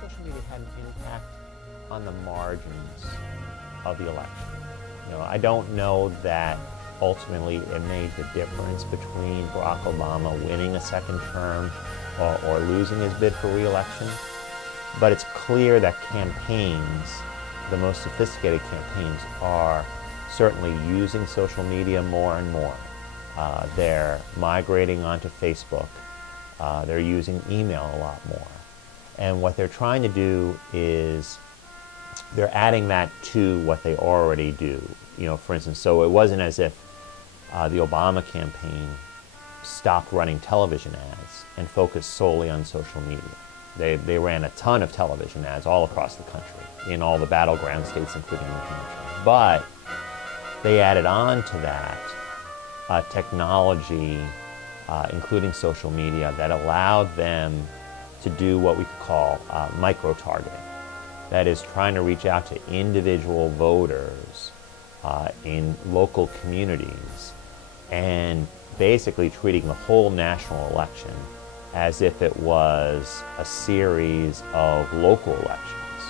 social media had an impact on the margins of the election. I don't know that ultimately it made the difference between Barack Obama winning a second term or losing his bid for re-election, but it's clear that campaigns, the most sophisticated campaigns, are certainly using social media more and more. They're migrating onto Facebook. They're using email a lot more. And what they're trying to do is they're adding that to what they already do. For instance, so it wasn't as if the Obama campaign stopped running television ads and focused solely on social media. They ran a ton of television ads all across the country, in all the battleground states, including New Hampshire. But they added on to that technology, including social media, that allowed them to do what we could call micro-targeting. That is, trying to reach out to individual voters in local communities and basically treating the whole national election as if it was a series of local elections.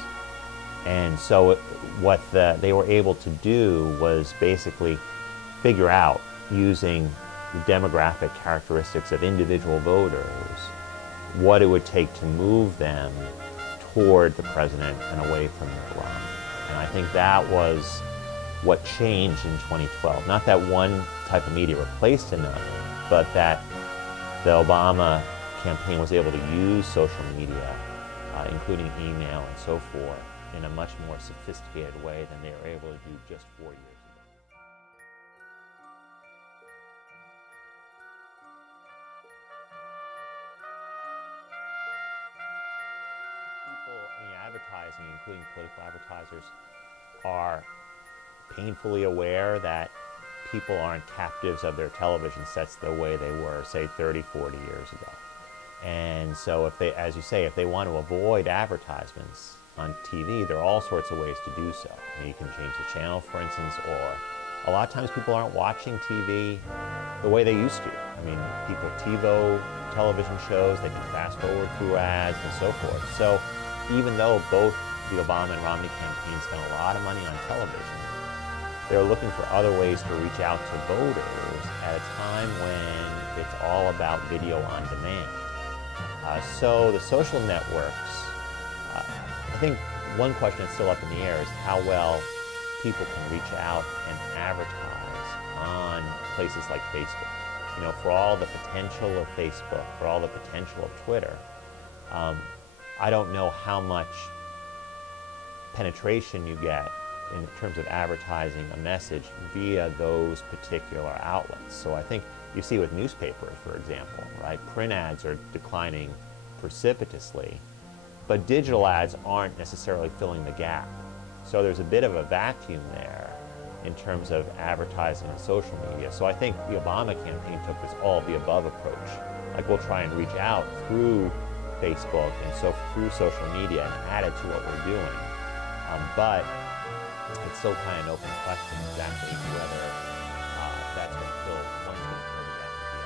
And so what they were able to do was basically figure out, using the demographic characteristics of individual voters, what it would take to move them toward the president and away from Mitt Romney. And I think that was what changed in 2012. Not that one type of media replaced another, but that the Obama campaign was able to use social media, including email and so forth, in a much more sophisticated way than they were able to do just 4 years ago. Advertising, including political advertisers, are painfully aware that people aren't captives of their television sets the way they were, say, 30, 40 years ago. And so if they, as you say, if they want to avoid advertisements on TV, there are all sorts of ways to do so. You can change the channel, for instance, or a lot of times people aren't watching TV the way they used to. People TiVo television shows, they can fast forward through ads and so forth. So even though both the Obama and Romney campaigns spent a lot of money on television, they're looking for other ways to reach out to voters at a time when it's all about video on demand. So the social networks, I think one question that's still up in the air is how well people can reach out and advertise on places like Facebook. For all the potential of Facebook, for all the potential of Twitter, I don't know how much penetration you get in terms of advertising a message via those particular outlets. So I think you see with newspapers, for example, right? Print ads are declining precipitously, but digital ads aren't necessarily filling the gap. So there's a bit of a vacuum there in terms of advertising on social media. So I think the Obama campaign took this all-of-the-above approach. Like, we'll try and reach out through Facebook and so through social media and add it to what we're doing. But it's still kind of an open question exactly whether that's going to fill, one's going to fill the gap with the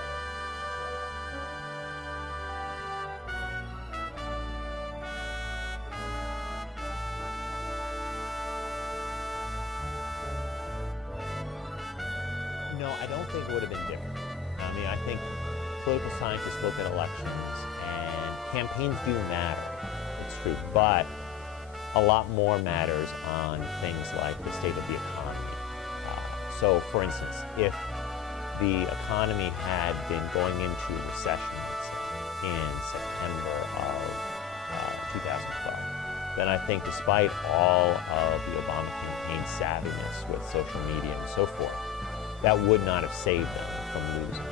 other. No, I don't think it would have been different. I think political scientists look at elections, and campaigns do matter, it's true, but a lot more matters on things like the state of the economy. So, for instance, if the economy had been going into recession, let's say, in September of 2012, then I think despite all of the Obama campaign savviness with social media and so forth, that would not have saved them from losing.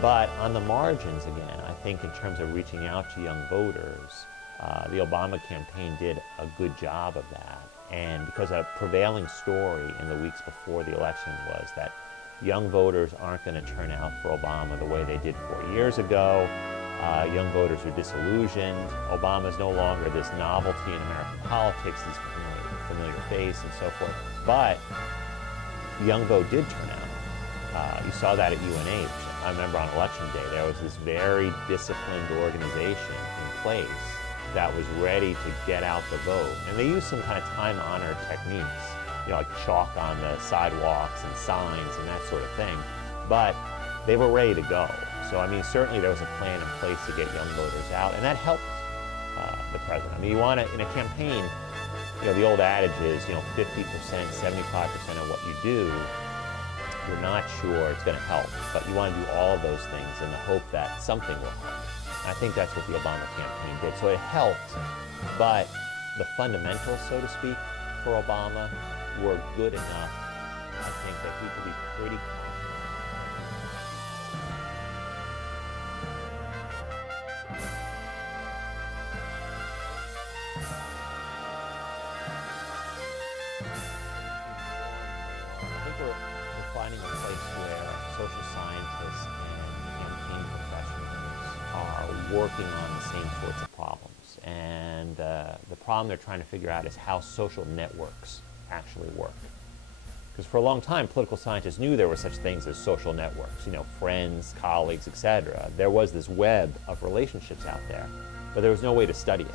But on the margins, again, I think in terms of reaching out to young voters, the Obama campaign did a good job of that. And because a prevailing story in the weeks before the election was that young voters aren't going to turn out for Obama the way they did 4 years ago. Young voters are disillusioned. Obama's no longer this novelty in American politics, this familiar face and so forth. But the young vote did turn out. You saw that at UNH. I remember on election day, there was this very disciplined organization in place that was ready to get out the vote. And they used some kind of time-honored techniques, like chalk on the sidewalks and signs and that sort of thing. But they were ready to go. So, I mean, certainly there was a plan in place to get young voters out, and that helped the president. I mean, you want to, in a campaign, the old adage is, 50%, 75% of what you do, you're not sure it's going to help, but you want to do all of those things in the hope that something will help. And I think that's what the Obama campaign did. So it helped, but the fundamentals, so to speak, for Obama were good enough, I think, that he could be pretty confident. We're finding a place where social scientists and campaign professionals are working on the same sorts of problems. And the problem they're trying to figure out is how social networks actually work. Because for a long time, political scientists knew there were such things as social networks, friends, colleagues, etc. There was this web of relationships out there, but there was no way to study it.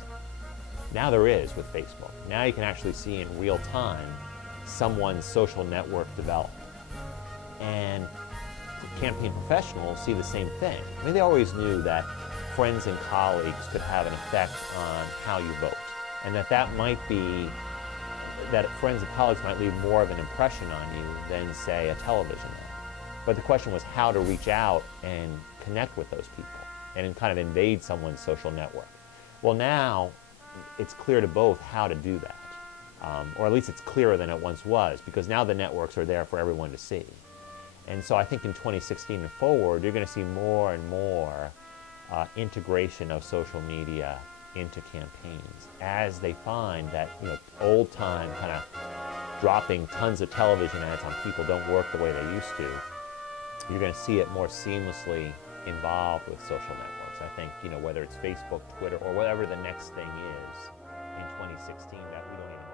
Now there is with Facebook. Now you can actually see in real time someone's social network develop. And campaign professionals see the same thing. I mean, they always knew that friends and colleagues could have an effect on how you vote, and that might be, that friends and colleagues might leave more of an impression on you than, say, a television ad. But the question was how to reach out and connect with those people and kind of invade someone's social network. Well, now it's clear to both how to do that. Or at least it's clearer than it once was, because now the networks are there for everyone to see. And so I think in 2016 and forward, you're going to see more and more integration of social media into campaigns as they find that old-time kind of dropping tons of television ads on people don't work the way they used to. You're going to see it more seamlessly involved with social networks. I think, whether it's Facebook, Twitter, or whatever the next thing is in 2016 that we don't even